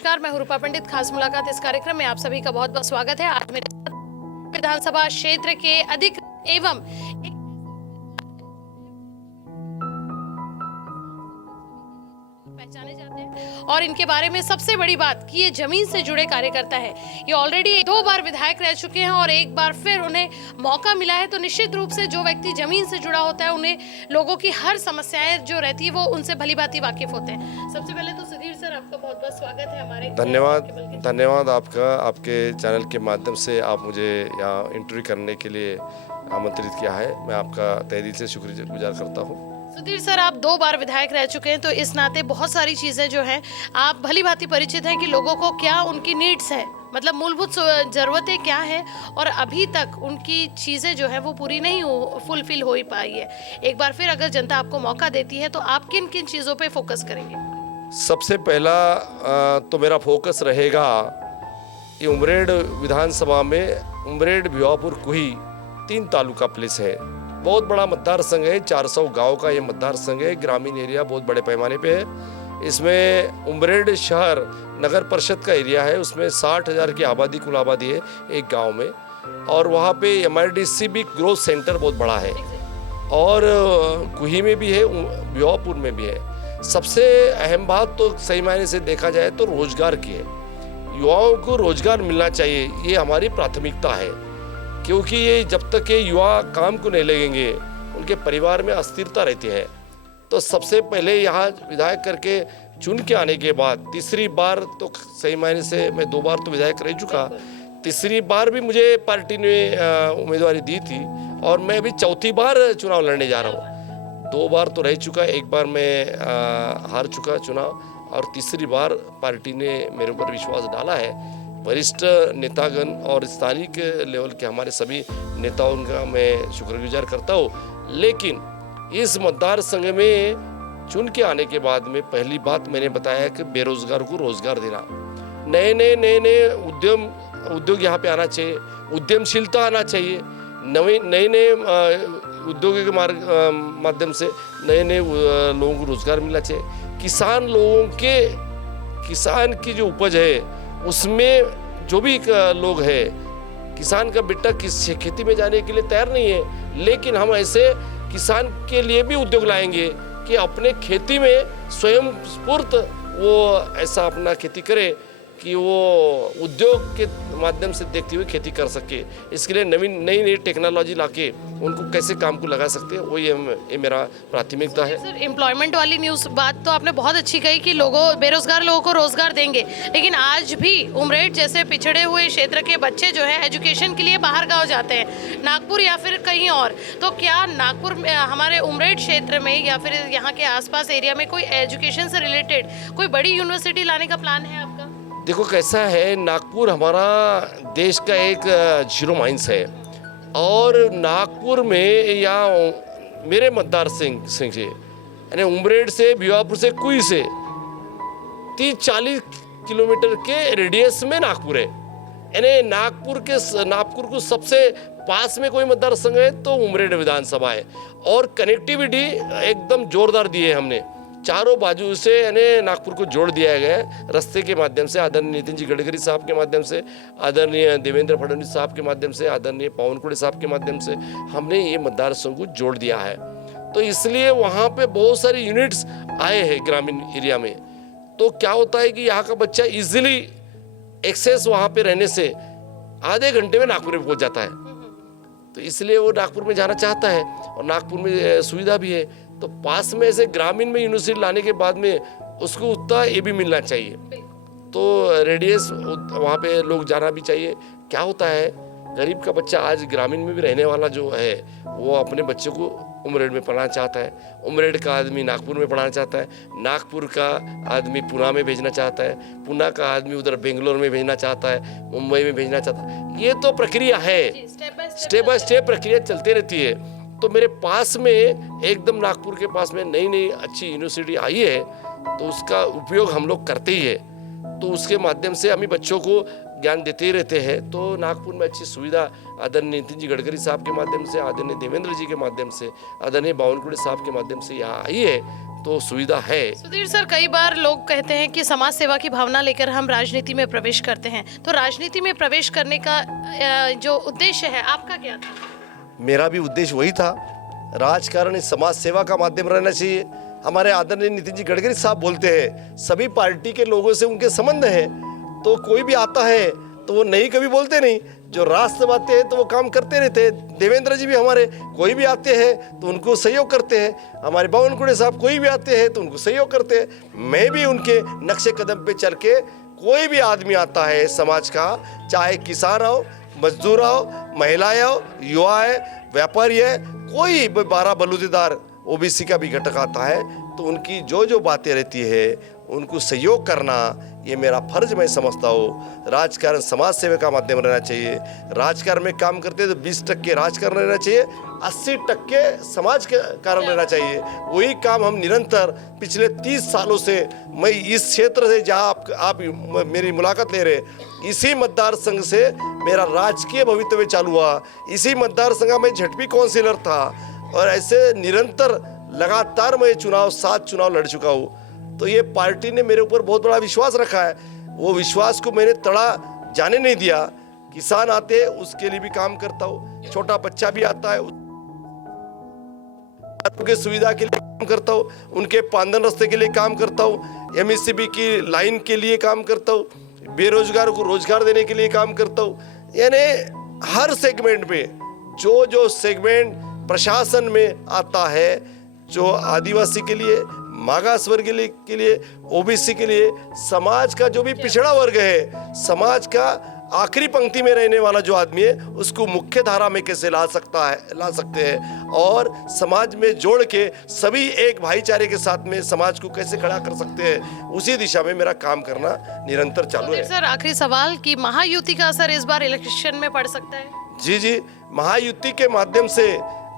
नमस्कार, मैं हूं रूपा पंडित। खास मुलाकात इस कार्यक्रम में आप सभी का बहुत बहुत स्वागत है। आज मेरे साथ विधानसभा क्षेत्र के अधिक एवं पहचाने जाते हैं और इनके बारे में सबसे बड़ी बात कि ये जमीन से जुड़े कार्यकर्ता है। ये ऑलरेडी 2 बार विधायक रह चुके हैं और एक बार फिर उन्हें मौका मिला है। तो निश्चित रूप से जो व्यक्ति जमीन से जुड़ा होता है उन्हें लोगों की हर समस्याएं जो रहती है वो उनसे भली भांति वाकिफ होते हैं। सबसे पहले तो सुधीर सर, आपका बहुत बहुत स्वागत है हमारे। धन्यवाद आपका। आपके चैनल के माध्यम से आप मुझे यहाँ इंटरव्यू करने के लिए आमंत्रित किया है। मैं आपका तहे दिल से शुक्रगुजार करता हूँ। सुधीर सर, आप 2 बार विधायक रह चुके हैं, तो इस नाते बहुत सारी चीज़ें जो हैं आप भली भांति परिचित हैं कि लोगों को क्या उनकी नीड्स है, मतलब मूलभूत ज़रूरतें क्या है और अभी तक उनकी चीज़ें जो है वो पूरी नहीं फुलफिल हो ही पाई है। एक बार फिर अगर जनता आपको मौका देती है तो आप किन किन चीज़ों पे फोकस करेंगे? सबसे पहला तो मेरा फोकस रहेगा ये उमरेड विधानसभा में उमरेड, भिवापुर, कुही 3 तालुका प्लेस है। बहुत बड़ा मतदार संघ है, 400 गांव का ये मतदार संघ है। ग्रामीण एरिया बहुत बड़े पैमाने पे है। इसमें उमरेड शहर नगर परिषद का एरिया है, उसमें 60,000 की आबादी, कुल आबादी है एक गांव में। और वहाँ पे MIDC भी ग्रोथ सेंटर बहुत बड़ा है और कुही में भी है, भिवापुर में भी है। सबसे अहम बात तो सही मायने से देखा जाए तो रोजगार की है। युवाओं को रोजगार मिलना चाहिए, ये हमारी प्राथमिकता है। क्योंकि ये जब तक ये युवा काम को नहीं लगेंगे उनके परिवार में अस्थिरता रहती है। तो सबसे पहले यहाँ विधायक करके चुन के आने के बाद तीसरी बार तो सही मायने से मैं 2 बार तो विधायक रह चुका, तीसरी बार भी मुझे पार्टी ने उम्मीदवारी दी थी और मैं अभी चौथी बार चुनाव लड़ने जा रहा हूँ। 2 बार तो रह चुका, 1 बार मैं हार चुका चुनाव और तीसरी बार पार्टी ने मेरे ऊपर विश्वास डाला है। वरिष्ठ नेतागण और स्थानीय लेवल के हमारे सभी नेताओं का मैं शुक्रगुजार करता हूँ। लेकिन इस मतदार संघ में चुन के आने के बाद में पहली बात मैंने बताया कि बेरोजगार को रोजगार देना, नए उद्योग यहाँ पे आना चाहिए, उद्यमशीलता आना चाहिए, नए उद्योगों के माध्यम से नए लोगों को रोजगार मिलना चाहिए। किसान की जो उपज है उसमें जो भी लोग हैं, किसान का बेटा खेती में जाने के लिए तैयार नहीं है, लेकिन हम ऐसे किसान के लिए भी उद्योग लाएंगे कि अपने खेती में स्वयं स्फूर्त वो ऐसा अपना खेती करे कि वो उद्योग के माध्यम से देखते हुए खेती कर सके। इसके लिए नई टेक्नोलॉजी लाके उनको कैसे काम को लगा सकते हैं, वही ये मेरा प्राथमिकता है। सर, एम्प्लॉयमेंट वाली न्यूज़ बात तो आपने बहुत अच्छी कही कि बेरोजगार लोगों को रोजगार देंगे, लेकिन आज भी उमरेड जैसे पिछड़े हुए क्षेत्र के बच्चे जो है एजुकेशन के लिए बाहर गाँव जाते हैं, नागपुर या फिर कहीं और। तो क्या नागपुर में, हमारे उमरेड क्षेत्र में या फिर यहाँ के आसपास एरिया में कोई एजुकेशन से रिलेटेड कोई बड़ी यूनिवर्सिटी लाने का प्लान है आपका? देखो कैसा है, नागपुर हमारा देश का एक जीरो माइंस है और नागपुर में या मेरे मतदार संघ से यानी उमरेड से, भिवापुर से, कुई से 30-40 किलोमीटर के रेडियस में नागपुर है। यानी नागपुर को सबसे पास में कोई मतदार संघ है तो उमरेड विधानसभा है। और कनेक्टिविटी एकदम जोरदार दी है हमने, चारों बाजू से यानी नागपुर को जोड़ दिया गया है रास्ते के माध्यम से। आदरणीय नितिन जी गडकरी साहब के माध्यम से, आदरणीय देवेंद्र फडणवीस साहब के माध्यम से, आदरणीय पवन कुमार साहब के माध्यम से हमने ये मतदार संघ को जोड़ दिया है। तो इसलिए वहाँ पे बहुत सारी यूनिट्स आए हैं ग्रामीण एरिया में। तो क्या होता है कि यहाँ का बच्चा इजीली एक्सेस वहाँ पे रहने से आधे घंटे में नागपुर में पहुँच जाता है। तो इसलिए वो नागपुर में जाना चाहता है और नागपुर में सुविधा भी है। तो पास में ऐसे ग्रामीण में यूनिवर्सिटी लाने के बाद में उसको उतना ये भी मिलना चाहिए, तो रेडियस वहाँ पे लोग जाना भी चाहिए। क्या होता है, गरीब का बच्चा आज ग्रामीण में भी रहने वाला जो है वो अपने बच्चों को उमरेड में पढ़ाना चाहता है, उमरेड का आदमी नागपुर में पढ़ाना चाहता है, नागपुर का आदमी पुणे में भेजना चाहता है, पुणे का आदमी उधर बेंगलोर में भेजना चाहता है, मुंबई में भेजना चाहता है। ये तो प्रक्रिया है, स्टेप बाय स्टेप प्रक्रिया चलती रहती है। तो मेरे पास में एकदम नागपुर के पास में नई अच्छी यूनिवर्सिटी आई है तो उसका उपयोग हम लोग करते ही है। तो उसके माध्यम से हम बच्चों को ज्ञान देते ही रहते हैं। तो नागपुर में अच्छी सुविधा आदरणीय नितिन जी गडकरी साहब के माध्यम से, आदरणीय देवेंद्र जी के माध्यम से, आदरणीय बावनकुड़े साहब के माध्यम से यहाँ आई है। तो सुविधा है। सुधीर सर, कई बार लोग कहते हैं कि समाज सेवा की भावना लेकर हम राजनीति में प्रवेश करते हैं, तो राजनीति में प्रवेश करने का जो उद्देश्य है आपका क्या था? मेरा भी उद्देश्य वही था। राजकारण इस समाज सेवा का माध्यम रहना चाहिए। हमारे आदरणीय नितिन जी गडकरी साहब बोलते हैं सभी पार्टी के लोगों से उनके संबंध है, तो कोई भी आता है तो वो नहीं कभी बोलते नहीं, जो रास्ते आते हैं तो वो काम करते रहते हैं। देवेंद्र जी भी हमारे कोई भी आते हैं तो उनको सहयोग करते हैं, हमारे बावनकुड़े साहब कोई भी आते हैं तो उनको सहयोग करते हैं। मैं भी उनके नक्शे कदम पे चल के, कोई भी आदमी आता है समाज का, चाहे किसान हो, मजदूर हो, महिलाएं हो, युवा है, व्यापारी है, कोई 12 बलूचीदार ओबीसी का भी घटक आता है, तो उनकी जो जो बातें रहती है उनको सहयोग करना ये मेरा फर्ज मैं समझता हूँ। राजकारण समाज सेवा का माध्यम रहना चाहिए। राजकारण में काम करते तो 20% राजकारण रहना चाहिए, 80% समाज के कारण रहना चाहिए। वही काम हम निरंतर पिछले 30 सालों से, मैं इस क्षेत्र से जहाँ आप मेरी मुलाकात ले रहे, इसी मतदार संघ से मेरा राजकीय भवितव्य चालू हुआ। इसी मतदार संघ में झटपी काउंसिलर था और ऐसे निरंतर लगातार मैं 7 चुनाव लड़ चुका हूँ। तो ये पार्टी ने मेरे ऊपर बहुत बड़ा विश्वास रखा है, वो विश्वास को मैंने तड़ा जाने नहीं दिया। किसान आते हैं उसके लिए भी काम करता हूँ, छोटा बच्चा भी आता है उनके सुविधा के लिए काम करता हूँ, उनके पांदन रास्ते के लिए काम करता हूँ, एमएससीबी की लाइन के लिए काम करता हूँ, बेरोजगार को रोजगार देने के लिए काम करता हूँ। यानी हर सेगमेंट में जो जो सेगमेंट प्रशासन में आता है, जो आदिवासी के लिए, मागास वर्ग के लिए, ओबीसी के लिए, समाज का जो भी पिछड़ा वर्ग है, समाज का आखिरी पंक्ति में रहने वाला जो आदमी है, उसको मुख्य धारा में कैसे ला सकते हैं और समाज में जोड़ के सभी एक भाईचारे के साथ में समाज को कैसे खड़ा कर सकते हैं, उसी दिशा में मेरा काम करना निरंतर चालू है। सर, आखिरी सवाल कि महायुति का असर इस बार इलेक्शन में पड़ सकता है? जी, महायुति के माध्यम से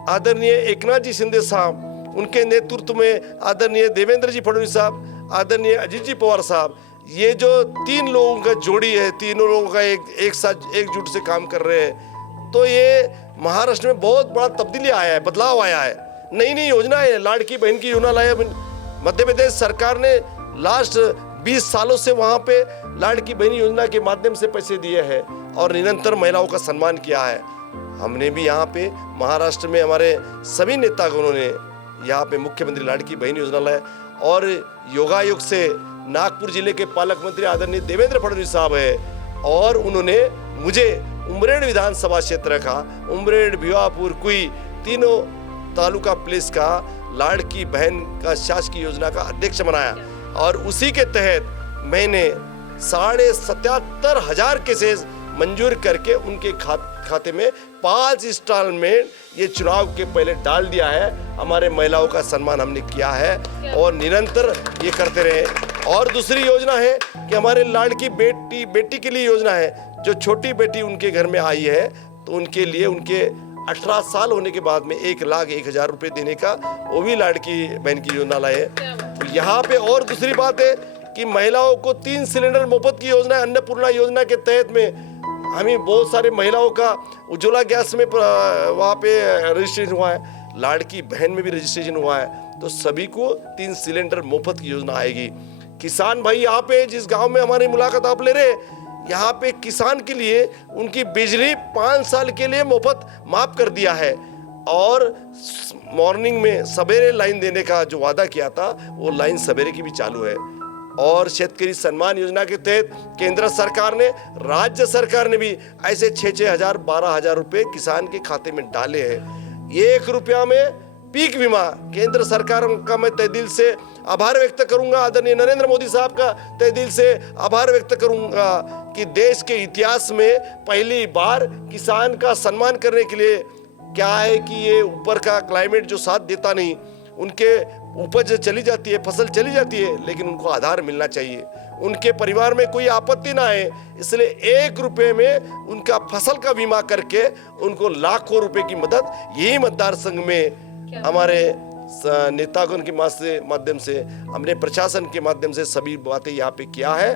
आदरणीय एकनाथ जी शिंदे साहब, उनके नेतृत्व में आदरणीय देवेंद्र जी फडणवीस साहब, आदरणीय अजित जी पवार साहब, ये जो 3 लोगों का जोड़ी है, तीनों लोगों का एक साथ एकजुट से काम कर रहे हैं, तो ये महाराष्ट्र में बहुत बड़ा तब्दीली आया है, बदलाव आया है। नई नई योजना है, लाड़की बहन की योजना लाया मध्य प्रदेश सरकार ने। लास्ट 20 सालों से वहाँ पे लाड़की बहन योजना के माध्यम से पैसे दिए हैं और निरंतर महिलाओं का सम्मान किया है। हमने भी यहाँ पे महाराष्ट्र में हमारे सभी नेतागणों ने यहाँ पे मुख्यमंत्री लाड़की बहन योजना लाया और योगायोग से नागपुर जिले के पालक मंत्री आदरणीय देवेंद्र फडणवीस साहब है और उन्होंने मुझे उमरेड विधानसभा क्षेत्र का, उमरेड, भिवापुर, कुई तीनों तालुका प्लेस का लाड़की बहन का शासकीय योजना का अध्यक्ष बनाया और उसी के तहत मैंने 77,500 केसेस मंजूर करके उनके खाते में 5 इंस्टॉलमेंट ये चुनाव के पहले डाल दिया है। हमारे महिलाओं का सम्मान हमने किया है और निरंतर ये करते रहे। और दूसरी योजना है कि हमारे लाड़की बेटी के लिए योजना है, जो छोटी बेटी उनके घर में आई है तो उनके लिए उनके 18 साल होने के बाद में 1,01,000 रुपये देने का वो भी लाड़की बहन की योजना लाए। तो यहाँ पे और दूसरी बात है कि महिलाओं को 3 सिलेंडर मुफ्त की योजना है। अन्नपूर्णा योजना के तहत में हमें बहुत सारे महिलाओं का उज्ज्वला गैस में वहाँ पे रजिस्ट्रेशन हुआ है, लाड़की बहन में भी रजिस्ट्रेशन हुआ है, तो सभी को 3 सिलेंडर मुफ्त की योजना आएगी। किसान भाई यहाँ पे जिस गांव में हमारी मुलाकात आप ले रहे, यहाँ पे किसान के लिए उनकी बिजली 5 साल के लिए मुफ्त माफ कर दिया है और मॉर्निंग में सवेरे लाइन देने का जो वादा किया था वो लाइन सवेरे की भी चालू है। और शेतकरी सम्मान योजना के तहत केंद्र सरकार ने, राज्य सरकार ने भी ऐसे 6,000 12,000 रुपये किसान के खाते में डाले हैं। 1 रुपया में पीक बीमा केंद्र सरकार का मैं तहे दिल से आभार व्यक्त करूंगा। आदरणीय नरेंद्र मोदी साहब का तहे दिल से आभार व्यक्त करूंगा कि देश के इतिहास में पहली बार किसान का सम्मान करने के लिए, क्या है कि ये ऊपर का क्लाइमेट जो साथ देता नहीं, उनके उपज चली जाती है, फसल चली जाती है, लेकिन उनको आधार मिलना चाहिए, उनके परिवार में कोई आपत्ति ना आए, इसलिए 1 रुपये में उनका फसल का बीमा करके उनको लाखों रुपए की मदद यही मतदार संघ में हमारे नेतागण के माध्यम से, हमने प्रशासन के माध्यम से सभी बातें यहाँ पे किया है।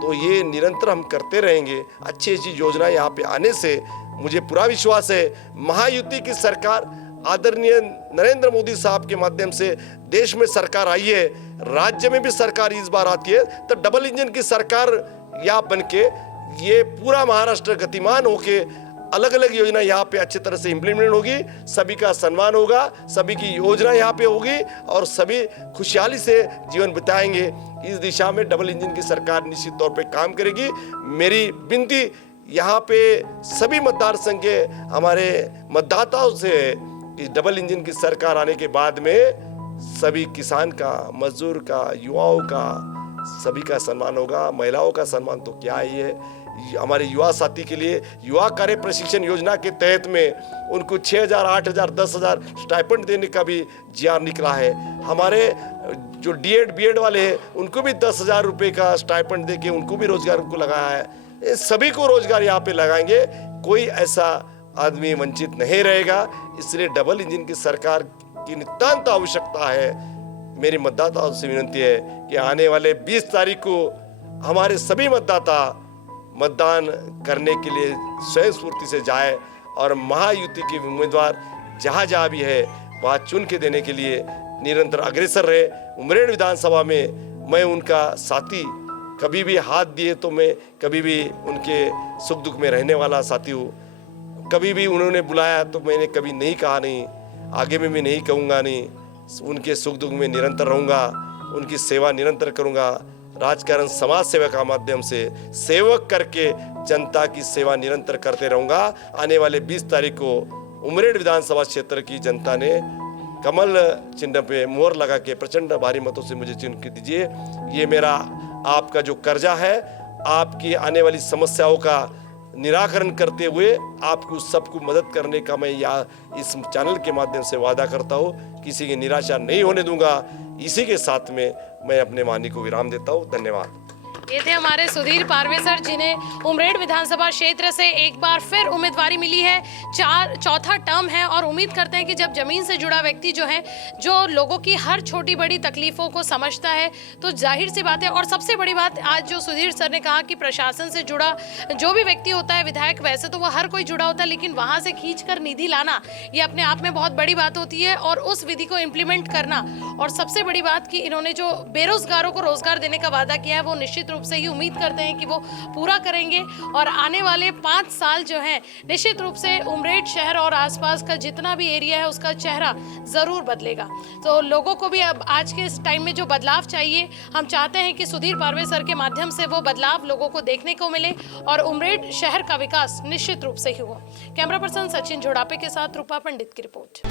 तो ये निरंतर हम करते रहेंगे। अच्छी अच्छी योजना यहाँ पे आने से मुझे पूरा विश्वास है महायुति की सरकार आदरणीय नरेंद्र मोदी साहब के माध्यम से देश में सरकार आई है, राज्य में भी सरकार इस बार आती है, तो डबल इंजन की सरकार यहाँ बन के ये पूरा महाराष्ट्र गतिमान होके अलग अलग योजना यहाँ पे अच्छी तरह से इम्प्लीमेंट होगी, सभी का सम्मान होगा, सभी की योजना यहाँ पे होगी और सभी खुशहाली से जीवन बिताएंगे। इस दिशा में डबल इंजन की सरकार निश्चित तौर पे काम करेगी। मेरी विनती यहाँ पे सभी मतदार संघ के हमारे मतदाताओं से कि डबल इंजन की सरकार आने के बाद में सभी किसान का, मजदूर का, युवाओं का, सभी का सम्मान होगा। महिलाओं का सम्मान तो क्या ही है, हमारे युवा साथी के लिए युवा कार्य प्रशिक्षण योजना के तहत में उनको 6,000, 8,000, 10,000 स्टाइपेंड देने का भी जीआर निकला है। हमारे जो डीएड बीएड वाले हैं उनको भी 10,000 रुपये का स्टाइपेंड दे के उनको भी रोजगार को लगाया है। सभी को रोजगार यहाँ पे लगाएंगे, कोई ऐसा आदमी वंचित नहीं रहेगा। इसलिए डबल इंजन की सरकार की नितांत आवश्यकता है। मेरी मतदाताओं से विनती है कि आने वाले 20 तारीख को हमारे सभी मतदाता मतदान करने के लिए स्वयं स्फूर्ति से जाए और महायुति के उम्मीदवार जहाँ जहाँ भी है वहाँ चुन के देने के लिए निरंतर अग्रसर रहे। उमरेड विधानसभा में मैं उनका साथी, कभी भी हाथ दिए तो मैं कभी भी उनके सुख दुख में रहने वाला साथी हूँ। कभी भी उन्होंने बुलाया तो मैंने कभी नहीं कहा नहीं, आगे में भी नहीं कहूँगा नहीं। उनके सुख दुख में निरंतर रहूँगा, उनकी सेवा निरंतर करूँगा। राजकारण समाज सेवा का माध्यम से सेवक करके जनता की सेवा निरंतर करते रहूँगा। आने वाले 20 तारीख को उमरेड विधानसभा क्षेत्र की जनता ने कमल चिन्ह पे मोहर लगा के प्रचंड भारी मतों से मुझे चुन के दीजिए। ये मेरा आपका जो कर्जा है, आपकी आने वाली समस्याओं का निराकरण करते हुए आपको सबको मदद करने का मैं इस चैनल के माध्यम से वादा करता हूँ। किसी की निराशा नहीं होने दूंगा। इसी के साथ में मैं अपने वाणी को विराम देता हूँ। धन्यवाद। ये थे हमारे सुधीर पारवे सर, जिन्हें उमरेड विधानसभा क्षेत्र से एक बार फिर उम्मीदवारी मिली है। चौथा टर्म है और उम्मीद करते हैं कि जब जमीन से जुड़ा व्यक्ति जो है, जो लोगों की हर छोटी बड़ी तकलीफों को समझता है, तो जाहिर सी बात है। और सबसे बड़ी बात आज जो सुधीर सर ने कहा कि प्रशासन से जुड़ा जो भी व्यक्ति होता है, विधायक वैसे तो वह हर कोई जुड़ा होता है, लेकिन वहाँ से खींच कर निधि लाना ये अपने आप में बहुत बड़ी बात होती है और उस विधि को इम्प्लीमेंट करना। और सबसे बड़ी बात कि इन्होंने जो बेरोजगारों को रोजगार देने का वादा किया है वो निश्चित रूप से ही उम्मीद करते हैं कि वो पूरा करेंगे। और आने वाले 5 साल जो हैं निश्चित रूप से उमरेड शहर और आसपास का जितना भी एरिया है उसका चेहरा ज़रूर बदलेगा। तो लोगों को भी अब आज के इस टाइम में जो बदलाव चाहिए, हम चाहते हैं कि सुधीर पारवे सर के माध्यम से वो बदलाव लोगों को देखने को मिले और उमरेड शहर का विकास निश्चित रूप से ही हुआ। कैमरा पर्सन सचिन झोड़ापे के साथ रूपा पंडित की रिपोर्ट।